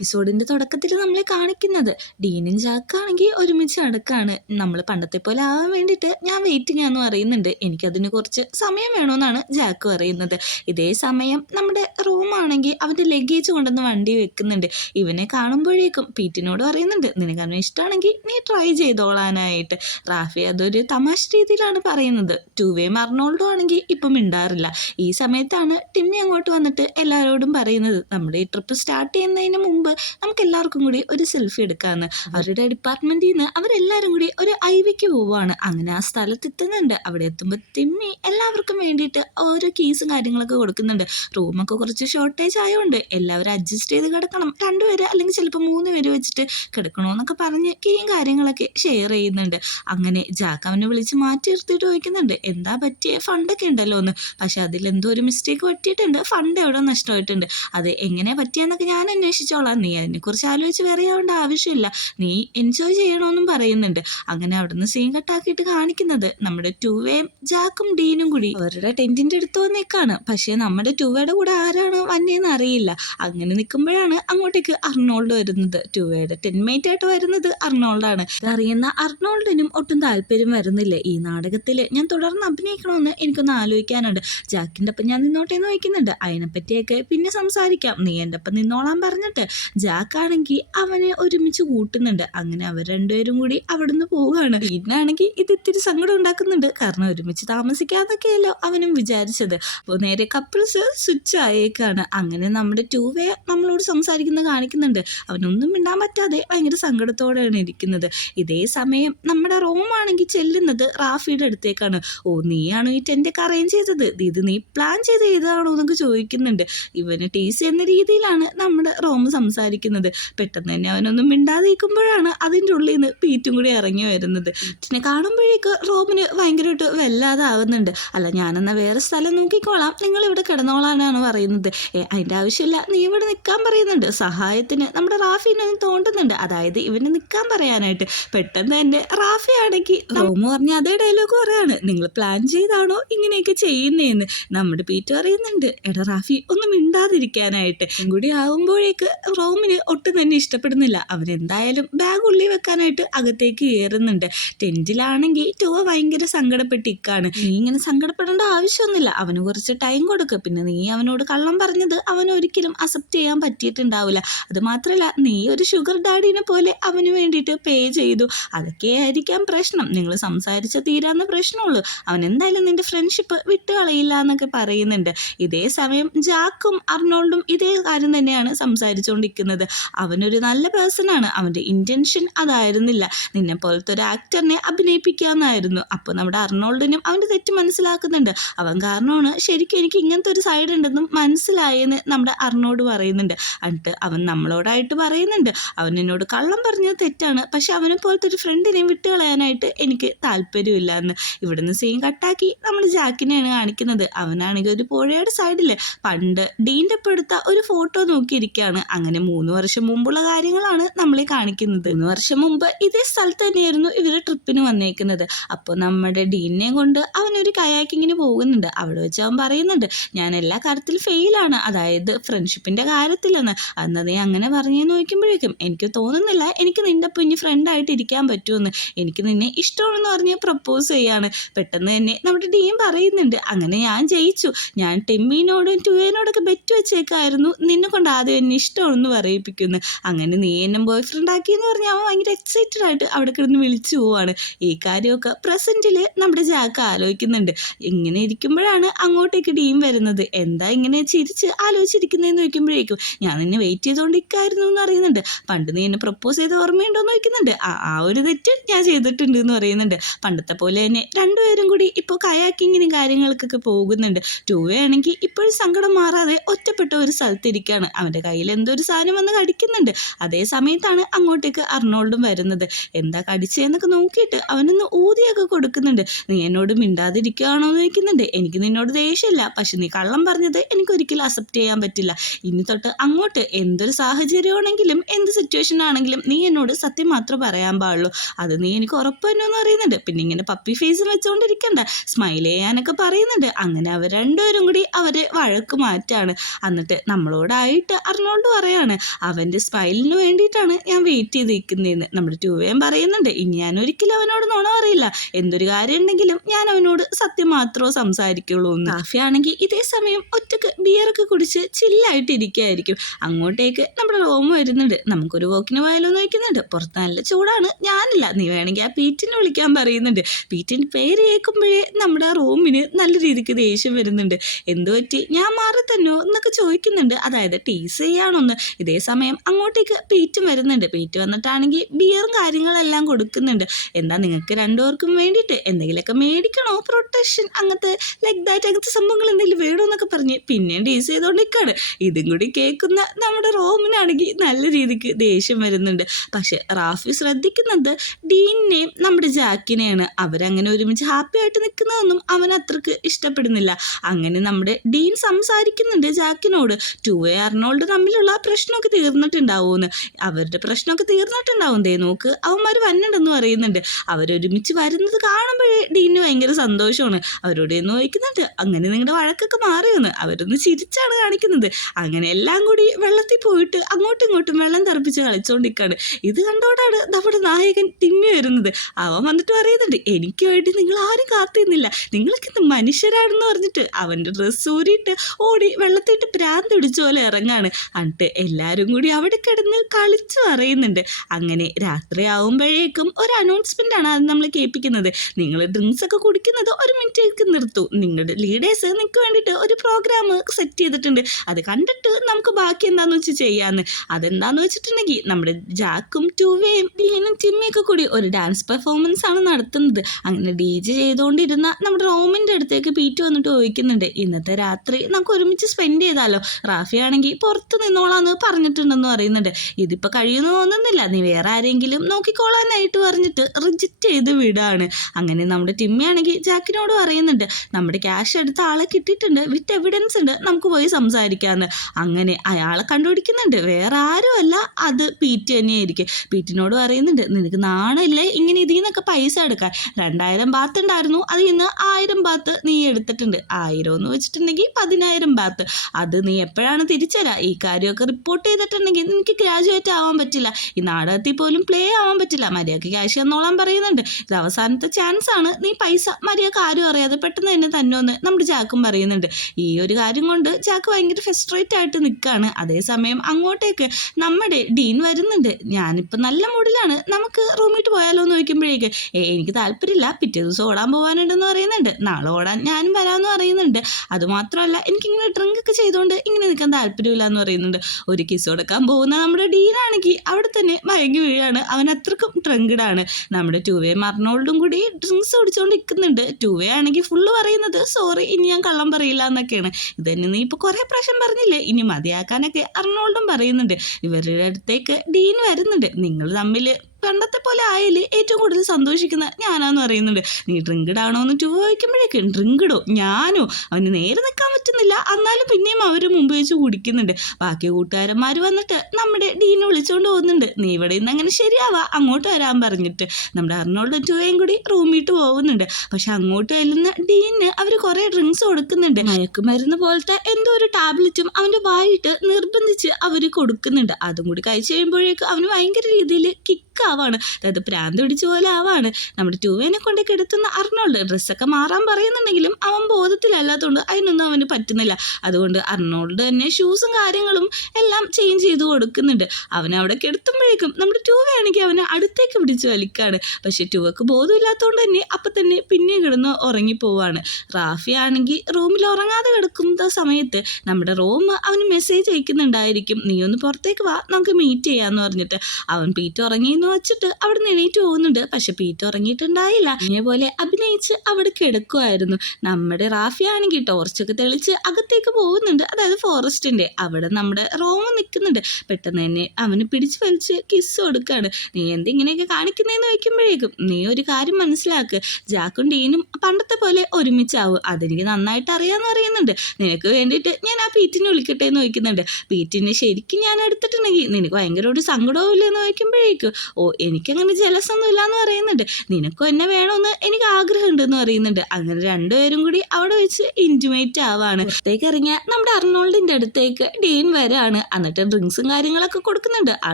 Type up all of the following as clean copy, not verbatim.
എപ്പിസോഡിന്റെ തുടക്കത്തിൽ നമ്മളെ കാണിക്കുന്നത് ഡീനും ജാക്കാണെങ്കിൽ ഒരുമിച്ച് നടക്കാണ്. നമ്മൾ പണ്ടത്തെ പോലെ ആവാൻ വേണ്ടിയിട്ട് ഞാൻ വെയിറ്റിംഗ് ആണെന്ന് പറയുന്നുണ്ട്. എനിക്കതിന് കുറച്ച് സമയം വേണമെന്നാണ് ജാക്ക് പറയുന്നത്. ഇതേ സമയം നമ്മുടെ റൂമാണെങ്കിൽ അവൻ്റെ ലഗേജ് കൊണ്ടുവന്ന് വണ്ടി വെക്കുന്നുണ്ട്. ഇവനെ കാണുമ്പോഴേക്കും പീറ്റിനോട് പറയുന്നുണ്ട്, നിനക്കവനെ ഇഷ്ടമാണെങ്കിൽ നീ ട്രൈ ചെയ്തോളാനായിട്ട്. റാഫി അതൊരു തമാശ രീതിയിലാണ് പറയുന്നത്. ടൂവേയും അർണോൾഡും ആണെങ്കിൽ ഇപ്പം മിണ്ടാറില്ല. ഈ സമയത്താണ് ടിമ്മി അങ്ങോട്ട് വന്നിട്ട് എല്ലാവരോടും പറയുന്നത്, നമ്മുടെ ഈ ട്രിപ്പ് സ്റ്റാർട്ട് ചെയ്യുന്നതിന് മുമ്പ് നമുക്ക് എല്ലാവർക്കും കൂടി ഒരു സെൽഫി എടുക്കാമെന്ന്. അവരുടെ ഡിപ്പാർട്ട്മെന്റിൽ നിന്ന് അവരെല്ലാവരും കൂടി ഒരു ഐവിക്ക് പോവുകയാണ്. അങ്ങനെ ആ സ്ഥലത്ത് എത്തുന്നുണ്ട്. അവിടെ എത്തുമ്പോൾ ടിമ്മി എല്ലാവർക്കും വേണ്ടിയിട്ട് ഓരോ കീസും കാര്യങ്ങളൊക്കെ കൊടുക്കുന്നുണ്ട്. റൂമൊക്കെ കുറച്ച് ഷോർട്ടേജ് ആയതുകൊണ്ട് എല്ലാവരും അഡ്ജസ്റ്റ് ചെയ്ത് കിടക്കണം, 2 പേര് അല്ലെങ്കിൽ ചിലപ്പോൾ 3 പേര് വെച്ചിട്ട് കിടക്കണമെന്നൊക്കെ പറഞ്ഞ് കീയും കാര്യങ്ങളൊക്കെ ഷെയർ ചെയ്യുന്നുണ്ട്. അങ്ങനെ ജാക്ക് അവനെ വിളിച്ച് മാറ്റി നിർത്തിയിട്ട് ചോദിക്കുന്നുണ്ട്, എന്താ പറ്റിയ ഫണ്ടൊക്കെ ഉണ്ടല്ലോ എന്ന്. പക്ഷെ അതിലെന്തോ ഒരു മിസ്റ്റേക്ക് പറ്റിയിട്ടുണ്ട്, ഫണ്ട് എവിടെ നഷ്ടമായിട്ടുണ്ട്. അത് എങ്ങനെ പറ്റിയെന്നൊക്കെ ഞാൻ അന്വേഷിച്ചോളാം, നീ അതിനെക്കുറിച്ച് ആലോചിച്ച് വേറെ ആവേണ്ട ആവശ്യമില്ല, നീ എൻജോയ് ചെയ്യണമെന്നും പറയുന്നുണ്ട്. അങ്ങനെ അവിടുന്ന് സീൻ കട്ടാക്കിയിട്ട് കാണിക്കുന്നത് നമ്മുടെ ടൂവേയും ജാക്കും ഡീനും കൂടി അവരുടെ ടെന്റിന്റെ അടുത്ത് വന്നേക്കാണ്. പക്ഷേ നമ്മുടെ ടൂവയുടെ കൂടെ ആരാണ് വന്നേന്ന് അറിയില്ല. അങ്ങനെ നിൽക്കുമ്പോഴാണ് അങ്ങോട്ടേക്ക് അർണോൾഡ് വരുന്നത്. ടൂവയുടെ ടെൻമേറ്റ് ആയിട്ട് വരുന്നത് അർണോൾഡാണ്. അറിയുന്ന അർണോൾഡിനും ഒട്ടും താല്പര്യം വരുന്നില്ല. ഈ നാടകത്തിൽ ഞാൻ തുടർന്ന് അഭിനയിക്കണമെന്ന് എനിക്കൊന്ന് ആലോചിക്കാനുണ്ട്. ജാക്കിൻ്റെ ഒപ്പം ഞാൻ നിന്നോട്ടെ എന്ന് ചോദിക്കുന്നുണ്ട്. അതിനെപ്പറ്റിയൊക്കെ പിന്നെ സംസാരിക്കാം, നീ എൻ്റെ ഒപ്പം നിന്നോളാൻ പറഞ്ഞിട്ട് ജാക്കാണെങ്കിൽ അവനെ ഒരുമിച്ച് കൂട്ടുന്നുണ്ട്. അങ്ങനെ അവർ രണ്ടുപേരും കൂടി അവിടുന്ന് പോവുകയാണ്. പിന്നാണെങ്കിൽ ഇത് ഇത്തിരി സങ്കടം ഉണ്ടാക്കുന്നുണ്ട്. കാരണം ഒരുമിച്ച് താമസിക്കാന്നൊക്കെയല്ലോ അവനും വിചാരിച്ചത്. അപ്പോൾ നേരെ കപ്പിൾസ് സ്വിച്ച് ആയേക്കാണ്. അങ്ങനെ നമ്മുടെ ടൂവേ നമ്മളോട് സംസാരിക്കുന്നത് കാണിക്കുന്നുണ്ട്. അവനൊന്നും മിണ്ടാൻ പറ്റാതെ ഭയങ്കര സങ്കടത്തോടെയാണ് ഇരിക്കുന്നത്. ഇതേ സമയം നമ്മുടെ റോമാണെങ്കിൽ ചെല്ലുന്നത് റാഫിയുടെ അടുത്തേക്കാണ്. ഓ, നീയാണോ ഈ ടെൻ്റൊക്കെ അറേഞ്ച് ചെയ്തത്, ഇത് നീ പ്ലാൻ ചെയ്ത് ചെയ്തതാണോ എന്നൊക്കെ ചോദിക്കുന്നുണ്ട്. ഇവന് ടീസ് എന്ന രീതിയിലാണ് നമ്മുടെ റോം സംസാരിക്കുന്നത്. പെട്ടെന്ന് തന്നെ അവനൊന്നും മിണ്ടാതിരിക്കുമ്പോഴാണ് അതിൻ്റെ ഉള്ളിൽ നിന്ന് പീറ്റും കൂടി ഇറങ്ങി വരുന്നത്. പീറ്റിനെ കാണുമ്പോഴേക്ക് റോമിന് ഭയങ്കരമായിട്ട് വല്ലാതാവുന്നുണ്ട്. അല്ല, ഞാനെന്നാൽ വേറെ സ്ഥലം നോക്കിക്കോളാം, നിങ്ങൾ ഇവിടെ കിടന്നോളാനാണ് പറയുന്നത്. അതിൻ്റെ ആവശ്യമില്ല, നീ ഇവിടെ നിൽക്കാൻ പറയുന്നുണ്ട്. സഹായത്തിന് നമ്മുടെ റാഫിനൊന്നും തോണ്ടുന്നുണ്ട്, അതായത് ഇവന് നിൽക്കാൻ പറയാനായിട്ട്. പെട്ടെന്ന് തന്നെ റാഫി ആണെങ്കിൽ റോമ് പറഞ്ഞ അതേ ഡയലോഗ് പറയാണ്, നിങ്ങൾ പ്ലാൻ ചെയ്താണോ ഇങ്ങനെയൊക്കെ ചെയ്യുന്നതെന്ന്. നമ്മുടെ പീറ്റ് പറയുന്നുണ്ട്, എടാ റാഫി ഒന്നും മിണ്ടാതിരിക്കാനായിട്ട്. കൂടി ആവുമ്പോഴേക്ക് റോമിന് ഒട്ടും തന്നെ ഇഷ്ടപ്പെടുന്നില്ല. അവരെന്തായാലും ബാഗ് ഉള്ളി വെക്കാനായിട്ട് അകത്തേക്ക് കയറുന്നുണ്ട്. ടെന്റിലാണെങ്കിൽ ടോവ ഭയങ്കര സങ്കടപ്പെട്ടിരിക്കാണ്. നീ ഇങ്ങനെ സങ്കടപ്പെടേണ്ട ആവശ്യമൊന്നുമില്ല, അവന് കുറച്ച് ടൈം കൊടുക്കുക. പിന്നെ നീ അവനോട് കള്ളം പറഞ്ഞത് അവന് ഒരിക്കലും അക്സെപ്റ്റ് ചെയ്യാൻ പറ്റിയിട്ടുണ്ടാവില്ല. അത് മാത്രമല്ല, നീ ഒരു ഷുഗർ ഡാഡിനെ പോലെ അവന് വേണ്ടിയിട്ട് പേ ചെയ്തു. അതൊക്കെ ആയിരിക്കാം പ്രശ്നം, നിങ്ങൾ സംസാരിച്ച തീരാവുന്ന പ്രശ്നമുള്ളൂ. അവൻ എന്തായാലും നിന്റെ ഫ്രണ്ട്ഷിപ്പ് വിട്ട് കളയില്ല എന്നൊക്കെ പറയുന്നുണ്ട്. ഇതേ സമയം ജാക്കും അർണോൾഡും ഇതേ കാര്യം തന്നെയാണ് സംസാരിച്ചുകൊണ്ടിരിക്കുന്നത്. അവനൊരു നല്ല പേഴ്സണാണ്, അവൻ്റെ ഇൻറ്റൻഷൻ അതായിരുന്നില്ല, നിന്നെ പോലത്തെ ഒരു ആക്ടറിനെ അഭിനയിപ്പിക്കാമെന്നായിരുന്നു. അപ്പോൾ നമ്മുടെ അർണോൾഡിനും അവൻ്റെ തെറ്റ് മനസ്സിലാക്കുന്നുണ്ട്. അവൻ കാരണമാണ് ശരിക്കും എനിക്ക് ഇങ്ങനത്തെ ഒരു സൈഡ് ഉണ്ടെന്നും മനസ്സിലായെന്ന് നമ്മുടെ അർണോൾഡ് പറയുന്നുണ്ട്. എന്നിട്ട് അവൻ നമ്മളോടായിട്ട് പറയുന്നുണ്ട്, അവൻ എന്നോട് കള്ളം പറഞ്ഞത് തെറ്റാണ്, പക്ഷെ അവനെ പോലത്തെ ഒരു ഫ്രണ്ടിനെയും വിട്ടുകളയാനായിട്ട് എനിക്ക് താല്പര്യമില്ല എന്ന്. ഇവിടുന്ന് സീൻ കട്ടാക്കി നമ്മൾ ജാക്കിനെയാണ് കാണിക്കുന്നത്. അവനാണെങ്കിൽ ഒരു പുഴയുടെ സൈഡിൽ പണ്ട് ഡീൻ്റെ ഒപ്പം എടുത്ത ഒരു ഫോട്ടോ നോക്കിയിരിക്കുകയാണ്. അങ്ങനെ 3 വർഷം മുമ്പുള്ള കാര്യങ്ങളാണ് നമ്മളെ കാണിക്കുന്നത്. 3 വർഷം മുമ്പ് ഇതേ സ്ഥലത്ത് തന്നെയായിരുന്നു ഇവർ ട്രിപ്പിന് വന്നേക്കുന്നത്. അപ്പോൾ നമ്മുടെ ഡീനിനെയും കൊണ്ട് അവനൊരു കയാക്കിങ്ങിന് പോകുന്നുണ്ട്. അവിടെ വെച്ച് അവൻ പറയുന്നുണ്ട്, ഞാൻ എല്ലാ കാര്യത്തിലും ഫെയിലാണ്, അതായത് ഫ്രണ്ട്ഷിപ്പിൻ്റെ കാര്യത്തിലെന്ന്. അന്ന് നീ അങ്ങനെ പറഞ്ഞെന്ന് നോക്കുമ്പോഴേക്കും എനിക്ക് തോന്നുന്നില്ല എനിക്ക് നിൻ്റെ ഒപ്പം ഇനി ഫ്രണ്ടായിട്ട് ഇരിക്കാൻ പറ്റുമെന്ന്. എനിക്ക് നിന്നെ ഇഷ്ടമാണെന്ന് പറഞ്ഞ് പ്രപ്പോസ് ചെയ്യാണ്. പെട്ടെന്ന് തന്നെ നമ്മുടെ ഡീൻ പറയുന്നുണ്ട്, അങ്ങനെ ഞാൻ ജയിച്ചു, ഞാൻ ടെമ്മിനോടും ടൂവേനോടൊക്കെ ബെറ്റ് വെച്ചേക്കായിരുന്നു നിന്നെ കൊണ്ട് ആദ്യം എന്നെ ഇഷ്ടമാണെന്ന് പറയിപ്പിക്കുന്നു. അങ്ങനെ നീ എന്നെ ബോയ് ഫ്രണ്ട് ആക്കിയെന്ന് പറഞ്ഞാൽ അവൻ ഭയങ്കര എക്സൈറ്റഡ് ആയിട്ട് അവിടെ കിടന്ന് വിളിച്ചു പോവാണ്. ഈ കാര്യമൊക്കെ പ്രസൻറ്റിൽ നമ്മുടെ ജാക്ക് ആലോചിക്കുന്നുണ്ട്. ഇങ്ങനെ ഇരിക്കുമ്പോഴാണ് അങ്ങോട്ടേക്ക് ഡീൻ വരുന്നത്. എന്താ ഇങ്ങനെ ചിരിച്ച് ആലോചിച്ചിരിക്കുന്നതെന്ന് ചോദിക്കുമ്പോഴേക്കും ഞാൻ നിന്നെ വെയിറ്റ് ചെയ്തുകൊണ്ടിരിക്കായിരുന്നു എന്ന് അറിയുന്നുണ്ട്. പണ്ട് നീ എന്നെ പ്രപ്പോസ് ചെയ്ത് ഓർമ്മയുണ്ടോ എന്ന് ചോദിക്കുന്നുണ്ട്. ആ ഒരു തെറ്റ് ഞാൻ ചെയ്തിട്ടുണ്ട് എന്ന് പറയുന്നുണ്ട്. പണ്ടത്തെ പോലെ തന്നെ രണ്ടുപേരും കൂടി ഇപ്പോൾ കയാക്കിങ്ങിനും കാര്യങ്ങൾക്കൊക്കെ പോകുന്നുണ്ട്. ടൂവേ ആണെങ്കിൽ ഇപ്പോഴും സങ്കടം മാറാതെ ഒറ്റപ്പെട്ട ഒരു സ്ഥലത്തിരിക്കുകയാണ്. അവൻ്റെ കയ്യിൽ എന്തോ ഒരു സാധനം വന്ന് കടിക്കുന്നുണ്ട്. അതേ സമയത്താണ് അങ്ങോട്ടേക്ക് അർണോൾഡും വരുന്നത്. എന്താ കടിച്ചതെന്നൊക്കെ നോക്കിയിട്ട് അവനൊന്ന് ഊതിയൊക്കെ കൊടുക്കുന്നുണ്ട്. നീ എന്നോട് മിണ്ടാതിരിക്കുകയാണോ എന്ന് ചോദിക്കുന്നുണ്ട്. എനിക്ക് നിന്നോട് ദേഷ്യമില്ല, പക്ഷെ നീ കള്ളം പറഞ്ഞത് എനിക്കൊരിക്കലും അക്സെപ്റ്റ് ചെയ്യാൻ പറ്റില്ല. ഇനി തൊട്ട് അങ്ങോട്ട് എന്തൊരു സാഹചര്യമാണെങ്കിലും എന്ത് സിറ്റുവേഷൻ ആണെങ്കിലും നീ എന്നോട് സത്യം മാത്രമേ പറയാൻ പാടുള്ളൂ. അത് നീ എനിക്ക് ഉറപ്പ് തന്നെ എന്ന് പറയുന്നുണ്ട്. പിന്നെ ഇങ്ങനെ പപ്പി ഫേസ് വെച്ചുകൊണ്ടിരിക്കണ്ട, സ്മൈൽ ചെയ്യാനൊക്കെ പറയുന്നുണ്ട്. അങ്ങനെ അവർ രണ്ടുപേരും കൂടി അവരെ വഴക്ക് മാറ്റാണ്. എന്നിട്ട് നമ്മളോടായിട്ട് അർണോൾഡ് പറയാണ്, വേണ്ടിയിട്ടാണ്, അവൻ്റെ സ്മൈലിന് വേണ്ടിയിട്ടാണ് ഞാൻ വെയിറ്റ് ചെയ്ത് നിൽക്കുന്നതെന്ന് നമ്മുടെ ടൂവേം പറയുന്നുണ്ട്. ഇനി ഞാൻ ഒരിക്കലും അവനോട് നുണ പറയില്ല, എന്തൊരു കാര്യം ഉണ്ടെങ്കിലും ഞാൻ അവനോട് സത്യം മാത്രമേ സംസാരിക്കുള്ളൂ എന്ന്. കാഫി ആണെങ്കിൽ ഇതേ സമയം ഒറ്റക്ക് ബിയറൊക്കെ കുടിച്ച് ചില്ലായിട്ട് ഇരിക്കുകയായിരിക്കും. അങ്ങോട്ടേക്ക് നമ്മുടെ റോം വരുന്നുണ്ട്. നമുക്കൊരു വോക്കിന് പോയാലോ എന്ന് ചോദിക്കുന്നുണ്ട്. പുറത്ത് നല്ല ചൂടാണ്, ഞാനില്ല, നീ വേണമെങ്കിൽ ആ പീറ്റിനെ വിളിക്കാൻ പറയുന്നുണ്ട്. പീറ്റിൻ്റെ പേര് കേൾക്കുമ്പോഴേ നമ്മുടെ ആ റൂമിന് നല്ല രീതിക്ക് ദേഷ്യം വരുന്നുണ്ട്. എന്തു പറ്റി, ഞാൻ മാറി തന്നോ എന്നൊക്കെ ചോദിക്കുന്നുണ്ട്. അതായത് ടീസ് ചെയ്യാണോന്ന്. ഇതേ സമയം അങ്ങോട്ടേക്ക് പീറ്റും വരുന്നുണ്ട്. പീറ്റ് വന്നിട്ടാണെങ്കിൽ ബിയറും കാര്യങ്ങളെല്ലാം കൊടുക്കുന്നുണ്ട്. എന്താ നിങ്ങൾക്ക് രണ്ടുപേർക്കും വേണ്ടിയിട്ട് എന്തെങ്കിലുമൊക്കെ മേടിക്കണോ, പ്രൊട്ടക്ഷൻ അങ്ങനത്തെ ലൈക്ക് ദാറ്റ് അങ്ങനത്തെ സംഭവങ്ങൾ എന്തെങ്കിലും വേണോ എന്നൊക്കെ പറഞ്ഞ് പിന്നെയും ടീസ് ചെയ്തുകൊണ്ടിരിക്കുകയാണ്. ഇതും കൂടി കേൾക്കുന്ന നമ്മുടെ റോമിനാണെങ്കിൽ നല്ല രീതിക്ക് ദേഷ്യം വരുന്നുണ്ട്. പക്ഷെ റാഫി ശ്രദ്ധിക്കുന്നത് ഡീനിനെയും നമ്മുടെ ജാക്കിനെയാണ്. അവരങ്ങനെ ഒരുമിച്ച് ഹാപ്പി ആയിട്ട് നിൽക്കുന്നതൊന്നും അവൻ അത്രക്ക് ഇഷ്ടപ്പെടുന്നില്ല. അങ്ങനെ നമ്മുടെ ഡീൻ സംസാരിക്കുന്നുണ്ട് ജാക്കിനോട്. ടൂവേ അർണോൾഡ് തമ്മിലുള്ള പ്രശ്നമൊക്കെ തീർന്നിട്ടുണ്ടാവുമെന്ന്. അവരുടെ പ്രശ്നമൊക്കെ തീർന്നിട്ടുണ്ടാവും, ദേ നോക്ക് അവന്മാർ വന്നിട്ടുണ്ടെന്ന് പറയുന്നുണ്ട്. അവരൊരുമിച്ച് വരുന്നത് കാണുമ്പോഴേ ഡീന് ഭയങ്കര സന്തോഷമാണ്. അവരോട് എന്ന് ചോദിക്കുന്നുണ്ട്, അങ്ങനെ നിങ്ങളുടെ വഴക്കൊക്കെ മാറിയെന്ന്. അവരൊന്ന് ചിരിച്ചാണ് കാണിക്കുന്നത്. അങ്ങനെ എല്ലാം കൂടി വെള്ളത്തിൽ പോയിട്ട് അങ്ങോട്ടും ഇങ്ങോട്ടും വെള്ളം തെറിപ്പിച്ച് കളിച്ചുകൊണ്ടിരിക്കുകയാണ്. ഇത് കണ്ടോടാണ് നമ്മുടെ നായകൻ ടിമ്മി വരുന്നത്. അവൻ വന്നിട്ട് പറയുന്നുണ്ട്, എനിക്ക് വേണ്ടി നിങ്ങൾ ആരും കാത്തിരുന്നില്ല, നിങ്ങൾക്ക് ഇന്ന് മനുഷ്യരാണെന്ന് പറഞ്ഞിട്ട് അവൻ്റെ ഡ്രസ്സ് ഊരിയിട്ട് ഓടി വെള്ളത്തിട്ട് ഭ്രാന്ത് പിടിച്ച പോലെ ഇറങ്ങാണ്. എന്നിട്ട് എല്ലാവരും കൂടി അവിടെ കിടന്ന് കളിച്ച് പറയുന്നുണ്ട്. അങ്ങനെ രാത്രി ആവുമ്പോഴേക്കും ഒരു അനൗൺസ്മെൻ്റ് ആണ് അത് നമ്മൾ കേൾപ്പിക്കുന്നത്. നിങ്ങൾ ഡ്രിങ്ക്സ് ഒക്കെ കുടിക്കുന്നത് ഒരു മിനിറ്റേക്ക് നിർത്തൂ, നിങ്ങളുടെ ലീഡേഴ്സ് നിങ്ങൾക്ക് വേണ്ടിയിട്ട് ഒരു പ്രോഗ്രാം സെറ്റ് ചെയ്തിട്ടുണ്ട്, അത് കണ്ടിട്ട് നമുക്ക് ബാക്കി എന്താണെന്ന് വെച്ച് ചെയ്യാമെന്ന്. അതെന്താണെന്ന് വെച്ചിട്ടുണ്ടെങ്കിൽ നമ്മുടെ ജാക്കും ടൂവേയും ഡീനും ടിമ്മിയൊക്കെ കൂടി ഒരു ഡാൻസ് പെർഫോമൻസ് ആണ് നടത്തുന്നത്. അങ്ങനെ DJ ചെയ്തുകൊണ്ടിരുന്ന നമ്മുടെ റോമിൻ്റെ അടുത്തേക്ക് പീറ്റ് വന്നിട്ട് ചോദിക്കുന്നുണ്ട്, ഇന്നത്തെ രാത്രി നമുക്ക് ഒരുമിച്ച് സ്പെൻഡ് ചെയ്താലോ, റാഫി ആണെങ്കിൽ പുറത്ത് നിന്നോളാന്ന് പറഞ്ഞിട്ടുണ്ടെന്ന് പറയുന്നുണ്ട്. ഇതിപ്പോൾ കഴിയുമെന്ന് തോന്നുന്നില്ല, നീ വേറെ ആരെങ്കിലും നോക്കിക്കോളാനായിട്ട് പറഞ്ഞിട്ട് റിജക്റ്റ് ചെയ്ത് വിടാണ്. അങ്ങനെ നമ്മുടെ ടിമ്മി ആണെങ്കിൽ ജാക്കിനോട് പറയുന്നുണ്ട്, നമ്മുടെ ക്യാഷ് എടുത്ത ആളെ കിട്ടിയിട്ടുണ്ട്, വിത്ത് എവിഡൻസ് ഉണ്ട്, നമുക്ക് പോയി സംസാരിക്കാമെന്ന്. അങ്ങനെ അയാളെ കണ്ടുപിടിക്കുന്നുണ്ട്. വേറെ ആരുമല്ല, അത് പീറ്റ് തന്നെയായിരിക്കും. പീറ്റിനോട് പറയുന്നുണ്ട്, നിനക്ക് നാണമില്ലേ ഇങ്ങനെ ഇതിൽ നിന്നൊക്കെ പൈസ എടുക്കാൻ, 2000 ബാത്ത് ഉണ്ടായിരുന്നു, അതിൽ നിന്ന് 1000 ബാത്ത് നീ എടുത്തിട്ടുണ്ട്. 1000 എന്ന് വെച്ചിട്ടുണ്ടെങ്കിൽ 10,000 ബാത്ത്. അത് നീ എപ്പോഴാണ് തിരിച്ചുതരാ? ഈ കാര്യമൊക്കെ റിപ്പോർട്ട് ചെയ്തിട്ടുണ്ടെങ്കിൽ നിനക്ക് ഗ്രാജുവേറ്റ് ആവാൻ പറ്റില്ല, ഈ നാടകത്തിൽ പോലും പ്ലേ ആവാൻ പറ്റില്ല, മര്യാദയ്ക്ക് ക്യാഷ് എന്നോളാൻ പറയുന്നുണ്ട്. ഇത് അവസാനത്തെ ചാൻസ് ആണ്, നീ പൈസ മര്യാദക്ക് ആരും അറിയാതെ പെട്ടെന്ന് തന്നെ തന്നോന്ന് നമ്മുടെ ജാക്കും പറയുന്നുണ്ട്. ഈ ഒരു കാര്യം കൊണ്ട് ജാക്ക് ഭയങ്കര ഫ്രസ്ട്രേറ്റ് ആയിട്ട് നിൽക്കുകയാണ്. അതേസമയം അങ്ങോട്ടേക്ക് നമ്മുടെ ഡീൻ വരുന്നുണ്ട്. ഞാനിപ്പോൾ നല്ല മൂഡിലാണ്, നമുക്ക് റൂമിട്ട് പോയാലോ എന്ന് ചോദിക്കുമ്പോഴേക്ക് എനിക്ക് താല്പര്യമില്ല, പിറ്റേ ദിവസം ഓടാൻ പോകാനുണ്ടെന്ന് പറയുന്നുണ്ട്. നാളെ ഓടാൻ ഞാനും വരാമെന്ന് പറയുന്നുണ്ട്. അതുമാത്രമല്ല എനിക്കിങ്ങനെ ഡ്രിങ്ക് ഒക്കെ ചെയ്തുകൊണ്ട് ഇങ്ങനെ നിൽക്കാൻ താല്പര്യമില്ല എന്ന് പറയുന്നുണ്ട്. ഒരു കിസ് കൊടുക്കാൻ പോകുന്ന നമ്മുടെ ഡീനാണെങ്കിൽ അവിടെ തന്നെ മയങ്ങി വീഴാണ്. അവൻ അത്രക്കും ഡ്രങ്കഡാണ്. നമ്മുടെ ടൂവേയും അർണോൾഡും കൂടി ഡ്രിങ്ക്സ് കുടിച്ചുകൊണ്ട് നിൽക്കുന്നുണ്ട്. ടൂവേ ആണെങ്കിൽ ഫുള്ള് പറയുന്നത് സോറി, ഇനി ഞാൻ കള്ളം പറയില്ല എന്നൊക്കെയാണ്. ഇതന്നെ നീ ഇപ്പോൾ കുറേ പ്രാവശ്യം പറഞ്ഞില്ലേ, ഇനി മതിയാക്കാനൊക്കെ അർണോൾഡും പറയുന്നുണ്ട്. ഇവരുടെ അടുത്തേക്ക് ഡീൻ വരുന്നുണ്ട്. നിങ്ങൾ തമ്മിൽ പണ്ടത്തെ പോലെ ആയാല് ഏറ്റവും കൂടുതൽ സന്തോഷിക്കുന്ന ഞാനാന്ന് പറയുന്നുണ്ട്. നീ ഡ്രിങ്കഡ് ആണോ എന്ന് ചോദിക്കുമ്പോഴേക്കും ഡ്രിങ്കഡോ ഞാനോ, അവന് നേരെ നിൽക്കാൻ പറ്റുന്നില്ല, എന്നാലും പിന്നെയും അവർ മുമ്പ് വെച്ച് കുടിക്കുന്നുണ്ട്. ബാക്കി കൂട്ടുകാരന്മാർ വന്നിട്ട് നമ്മുടെ ഡീനെ വിളിച്ചുകൊണ്ട് പോകുന്നുണ്ട്. നീ ഇവിടെ നിന്ന് അങ്ങനെ ശരിയാവാ, അങ്ങോട്ട് വരാൻ പറഞ്ഞിട്ട് നമ്മുടെ അർണോൾഡ് ടൂവേയും കൂടി റൂമിട്ട് പോകുന്നുണ്ട്. പക്ഷെ അങ്ങോട്ട് ചെല്ലുന്ന ഡീന് അവർ കുറേ ഡ്രിങ്ക്സ് കൊടുക്കുന്നുണ്ട്. മയക്കുമരുന്ന് പോലത്തെ എന്തോ ഒരു ടാബ്ലറ്റും അവൻ്റെ വായിട്ട് നിർബന്ധിച്ച് അവർ കൊടുക്കുന്നുണ്ട്. അതും കൂടി കഴിച്ച് കഴിയുമ്പോഴേക്കും അവന് ഭയങ്കര രീതിയിൽ കിക്കാവാണ്, അതായത് പ്രാന്ത് പിടിച്ച പോലെ ആവാണ്. നമ്മുടെ ടൂവേനെ കൊണ്ട് കിടത്തുന്ന അർണോൾഡ് ഡ്രസ്സൊക്കെ മാറാൻ പറയുന്നുണ്ടെങ്കിലും അവൻ ബോധത്തിലല്ലാത്തതുകൊണ്ട് അതിനൊന്നും അവന് പറ്റുന്നില്ല. അതുകൊണ്ട് അർണോൾഡ് തന്നെ ഷൂസും കാര്യങ്ങളും എല്ലാം ചേഞ്ച് ചെയ്ത് കൊടുക്കുന്നുണ്ട്. അവനവിടെ കിടത്തുമ്പോഴേക്കും നമ്മുടെ ടൂവേ ആണെങ്കിൽ അവനെ അടുത്തേക്ക് പിടിച്ച് വലിക്കാണ്. പക്ഷെ ടൂവക്ക് ബോധമില്ലാത്തതുകൊണ്ട് തന്നെ അപ്പം തന്നെ പിന്നെ കിടന്ന് ഉറങ്ങിപ്പോവാണ്. റാഫി ആണെങ്കിൽ റൂമിൽ ഉറങ്ങാതെ കിടക്കുന്ന സമയത്ത് നമ്മുടെ റൂം അവന് മെസ്സേജ് അയക്കുന്നുണ്ടായിരിക്കും, നീ ഒന്ന് പുറത്തേക്ക് വാ, നമുക്ക് മീറ്റ് ചെയ്യാമെന്ന് പറഞ്ഞിട്ട്. അവൻ പീറ്റ് ഉറങ്ങിയെന്ന് വെച്ചിട്ട് അവിടെ നിന്ന് എണീറ്റ് പോകുന്നുണ്ട്. പക്ഷെ പീറ്റ് ഉറങ്ങിയിട്ടുണ്ടായില്ല, ഇതേപോലെ അഭിനയിച്ച് അവിടെ കിടക്കുമായിരുന്നു. നമ്മുടെ റാഫി ആണെങ്കിൽ ടോർച്ചൊക്കെ തെളിച്ച് അകത്തേക്ക് പോകുന്നുണ്ട്, അതായത് ഫോറസ്റ്റിൻ്റെ അവിടെ നമ്മുടെ റോം നിൽക്കുന്നുണ്ട്. പെട്ടെന്ന് തന്നെ അവന് പിടിച്ച് വലിച്ച് കിസ് കൊടുക്കുകയാണ്. നീ എന്തിങ്ങനെയൊക്കെ കാണിക്കുന്നതെന്ന് വയ്ക്കുമ്പോഴേക്കും നീ ഒരു കാര്യം മനസ്സിലാക്ക്, ജാക്കും ഡീനും പണ്ടത്തെ പോലെ ഒരുമിച്ചാവും, അതെനിക്ക് നന്നായിട്ട് അറിയാമെന്ന് അറിയുന്നുണ്ട്. നിനക്ക് വേണ്ടിയിട്ട് ഞാൻ ആ പീറ്റിനെ വിളിക്കട്ടെ എന്ന് ചോദിക്കുന്നുണ്ട്. പീറ്റിനെ ശരിക്കും ഞാൻ എടുത്തിട്ടുണ്ടെങ്കിൽ നിനക്ക് ഭയങ്കര ഒരു സങ്കടവും ഇല്ലെന്ന് വയ്ക്കുമ്പോഴേക്കും ഓ എനിക്കങ്ങനെ ജലസൊന്നും ഇല്ലാന്ന് പറയുന്നുണ്ട്. നിനക്കും എന്നെ വേണമെന്ന് എനിക്ക് ആഗ്രഹമുണ്ട് എന്ന് പറയുന്നുണ്ട്. അങ്ങനെ രണ്ടുപേരും കൂടി അവിടെ വെച്ച് ഇൻറ്റിമേറ്റ് ആവാണ്. പുറത്തേക്ക് ഇറങ്ങിയ നമ്മുടെ അർണോൾഡിന്റെ അടുത്തേക്ക് ഡീൻ വരാണ്. എന്നിട്ട് ഡ്രിങ്ക്സും കാര്യങ്ങളൊക്കെ കൊടുക്കുന്നുണ്ട്. ആ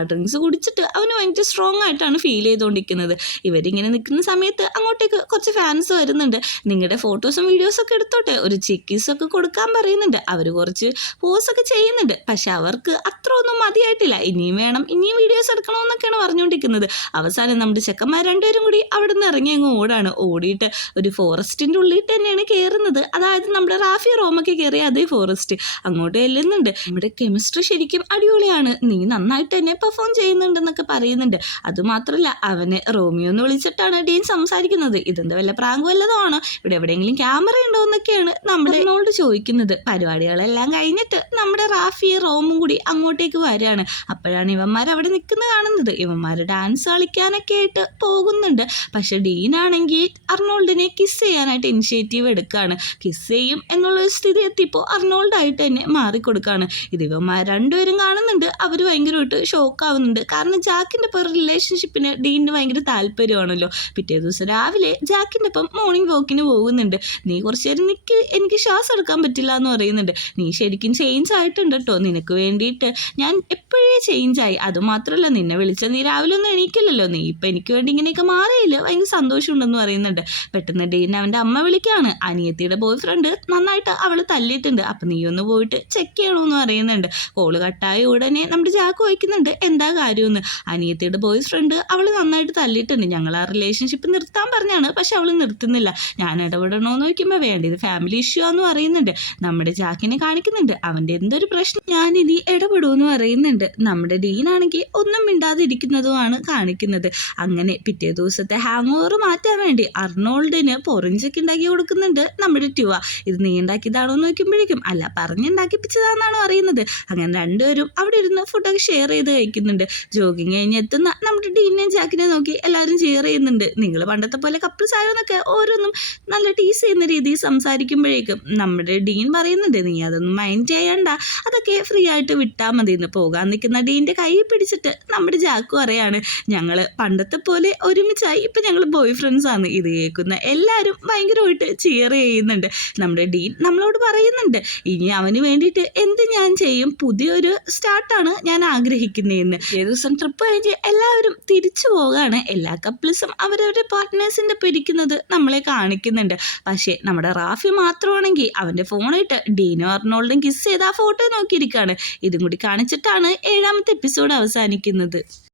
ഡ്രിങ്ക്സ് കുടിച്ചിട്ട് അവന് ഭയങ്കര സ്ട്രോങ് ആയിട്ടാണ് ഫീൽ ചെയ്തുകൊണ്ടിരിക്കുന്നത്. ഇവരിങ്ങനെ നിൽക്കുന്ന സമയത്ത് അങ്ങോട്ടേക്ക് കുറച്ച് ഫാൻസ് വരുന്നുണ്ട്. നിങ്ങളുടെ ഫോട്ടോസും വീഡിയോസും ഒക്കെ എടുത്തോട്ടെ, ഒരു ചിക്കീസൊക്കെ കൊടുക്കാൻ പറയുന്നുണ്ട്. അവർ കുറച്ച് പോസൊക്കെ ചെയ്യുന്നുണ്ട്. പക്ഷെ അവർക്ക് അത്ര ഒന്നും മതിയായിട്ടില്ല. ഇനിയും വേണം, ഇനിയും വീഡിയോസ് എടുക്കണമെന്നൊക്കെയാണ് പറഞ്ഞുകൊണ്ടിരിക്കുന്നത്. അവസാനം നമ്മുടെ ചെക്കന്മാർ രണ്ടുപേരും കൂടി അവിടെ നിന്ന് ഇറങ്ങി അങ്ങ് ഓടിയിട്ട് ഒരു ഫോറസ്റ്റിൻ്റെ ഉള്ളിൽ തന്നെയാണ് കയറുന്നത്. അതായത് നമ്മുടെ റാഫി റോമൊക്കെ കയറിയ അതേ ഫോറസ്റ്റ് അങ്ങോട്ട് ചെല്ലുന്നുണ്ട്. നമ്മുടെ കെമിസ്ട്രി ശരിക്കും അടിപൊളിയാണ്, നീ നന്നായിട്ട് തന്നെ പെർഫോം ചെയ്യുന്നുണ്ടെന്നൊക്കെ പറയുന്നുണ്ട്. അതുമാത്രമല്ല അവന് റോമിയോ എന്ന് വിളിച്ചിട്ടാണ് ഡീൻ സംസാരിക്കുന്നത്. ഇതെന്താ വല്ല പ്രാങ്ക് വല്ലതുമാണോ, ഇവിടെ എവിടെയെങ്കിലും ക്യാമറ ഉണ്ടോ എന്നൊക്കെയാണ് നമ്മുടെ എന്നോട് ചോദിക്കുന്നത്. പരിപാടികളെല്ലാം കഴിഞ്ഞിട്ട് നമ്മുടെ റാഫി റോമും കൂടി അങ്ങോട്ടേക്ക് വരികയാണ്. അപ്പോഴാണ് ഇവന്മാർ അവിടെ നിൽക്കുന്നത് കാണുന്നത്. ഇവന്മാർ ഡാൻസ് കളിക്കാനൊക്കെ ആയിട്ട് പോകുന്നുണ്ട്. പക്ഷെ ഡീനാണെങ്കിൽ അർണോൾഡിനെ കിസ് ചെയ്യാനായിട്ട് ഇനിഷ്യേറ്റീവ് എടുക്കുകയാണ്. കിസ് ചെയ്യും എന്നുള്ളൊരു സ്ഥിതി എത്തിയപ്പോൾ അർണോൾഡായിട്ട് തന്നെ മാറിക്കൊടുക്കുകയാണ്. ഇത് ഇവന്മാർ രണ്ടുപേരും കാണുന്നുണ്ട്. അവർ ഭയങ്കരമായിട്ട് ഷോക്കാവുന്നുണ്ട്. കാരണം ജാക്കിൻ്റെ ഒപ്പം റിലേഷൻഷിപ്പിന് ഡീനിന് ഭയങ്കര താല്പര്യമാണല്ലോ. പിറ്റേ ദിവസം രാവിലെ ജാക്കിൻ്റെ ഒപ്പം മോർണിംഗ് വാക്കിന് പോകുന്നുണ്ട്. നീ കുറച്ച് നേരം നിൽക്ക്, എനിക്ക് ശ്വാസം എടുക്കാൻ പറ്റില്ല എന്ന് പറയുന്നുണ്ട്. നീ ശരിക്കും ചേഞ്ച് ആയിട്ടുണ്ട് കേട്ടോ, നിനക്ക് വേണ്ടിയിട്ട് ഞാൻ എപ്പോഴേ ചേഞ്ചായി. അതുമാത്രമല്ല നിന്നെ വിളിച്ചാൽ നീ രാവിലെ ഒന്നും എണീക്കില്ലല്ലോ, നീ ഇപ്പം എനിക്ക് വേണ്ടി ഇങ്ങനെയൊക്കെ മാറിയില്ല, ഭയങ്കര സന്തോഷമുണ്ടെന്ന് പറയുന്നുണ്ട്. പെട്ടെന്ന് ഡീൻ അവൻ്റെ അമ്മ വിളിക്കുകയാണ്. അനിയത്തിയുടെ ബോയ് ഫ്രണ്ട് നന്നായിട്ട് അവൾ തല്ലിയിട്ടുണ്ട്, അപ്പം നീ ഒന്ന് പോയിട്ട് ചെക്ക് ചെയ്യണമെന്ന് പറയുന്നുണ്ട്. കോള് കട്ടായ ഉടനെ നമ്മുടെ ജാക്ക് ചോദിക്കുന്നുണ്ട് എന്താ കാര്യമെന്ന്. അനിയത്തിയുടെ ബോയ് ഫ്രണ്ട് അവൾ നന്നായിട്ട് തല്ലിയിട്ടുണ്ട്, ഞങ്ങൾ ആ റിലേഷൻഷിപ്പ് നിർത്താൻ പറഞ്ഞാണ്, പക്ഷെ അവൾ നിർത്തുന്നില്ല, ഞാൻ ഇടപെടണമെന്ന് ചോദിക്കുമ്പോൾ വേണ്ട, ഇത് ഫാമിലി ഇഷ്യൂ ആണെന്ന് പറയുന്നുണ്ട്. നമ്മുടെ ജാക്കിനെ കാണിക്കുന്നുണ്ട്. അവൻ്റെ എന്തൊരു പ്രശ്നം ഞാനിനി ഇടപെടുമെന്ന് പറയുന്നുണ്ട്. നമ്മുടെ ഡീനാണെങ്കിൽ ഒന്നും മിണ്ടാതിരിക്കുന്നതുമാണ് കാണിക്കുന്നത്. അങ്ങനെ പിറ്റേ ദിവസത്തെ ഹാങ് ഓവർ മാറ്റാൻ വേണ്ടി അർണോൾഡിന് പൊറിഞ്ചൊക്കെ ഉണ്ടാക്കി കൊടുക്കുന്നുണ്ട് നമ്മുടെ ട്യുവ. ഇത് നീ ഉണ്ടാക്കിയതാണോ എന്ന് നോക്കുമ്പോഴേക്കും അല്ല, പറഞ്ഞുണ്ടാക്കിപ്പിച്ചതാണെന്നാണ് അറിയുന്നത്. അങ്ങനെ രണ്ടുപേരും അവിടെ ഇരുന്ന് ഫുഡൊക്കെ ഷെയർ ചെയ്ത് കഴിക്കുന്നുണ്ട്. ജോഗിങ് കഴിഞ്ഞ് എത്തുന്ന നമ്മുടെ ഡീനെയും ജാക്കിനെ നോക്കി എല്ലാവരും ഷെയർ ചെയ്യുന്നുണ്ട്. നിങ്ങൾ പണ്ടത്തെ പോലെ കപ്പിൾസ് ആയോന്നൊക്കെ ഓരോന്നും നല്ല ടീസ് ചെയ്യുന്ന രീതിയിൽ സംസാരിക്കുമ്പോഴേക്കും നമ്മുടെ ഡീൻ പറയുന്നുണ്ട് നീ അതൊന്നും മൈൻഡ് ചെയ്യണ്ട, അതൊക്കെ ഫ്രീ ആയിട്ട് വിട്ടാൽ മതി എന്ന്. പോകാൻ നിൽക്കുന്ന ഡീൻ്റെ കൈ പിടിച്ചിട്ട് നമ്മുടെ ജാക്ക് പറയാണ് ഞങ്ങൾ പണ്ടത്തെ പോലെ ഒരുമിച്ചായി, ഇപ്പം ഞങ്ങൾ ബോയ് ഫ്രണ്ട്സ് ആണ്. ഇത് കേൾക്കുന്ന എല്ലാവരും ഭയങ്കരമായിട്ട് ചിയർ ചെയ്യുന്നുണ്ട്. നമ്മുടെ ഡീൻ നമ്മളോട് പറയുന്നുണ്ട് ഇനി അവന് വേണ്ടിയിട്ട് എന്ത് ഞാൻ ചെയ്യും, പുതിയൊരു സ്റ്റാർട്ടാണ് ഞാൻ ആഗ്രഹിക്കുന്നതെന്ന്. ഏത് ദിവസം ട്രിപ്പ് കഴിഞ്ഞ് എല്ലാവരും തിരിച്ചു പോകാണ്. എല്ലാ കപ്പിൾസും അവരവരുടെ പാർട്ട്നേഴ്സിൻ്റെ ഒപ്പം ഇരിക്കുന്നത് നമ്മളെ കാണിക്കുന്നുണ്ട്. പക്ഷേ നമ്മുടെ റാഫി മാത്രമാണെങ്കിൽ അവൻ്റെ ഫോണിട്ട് ഡീനോ അർണോൾഡും കിസ് ചെയ്ത് ആ ഫോട്ടോ നോക്കിയിരിക്കുകയാണ്. ഇതും കൂടി കാണിച്ചിട്ടാണ് 7ാമത്തെ എപ്പിസോഡ് അവസാനിക്കുന്നത്.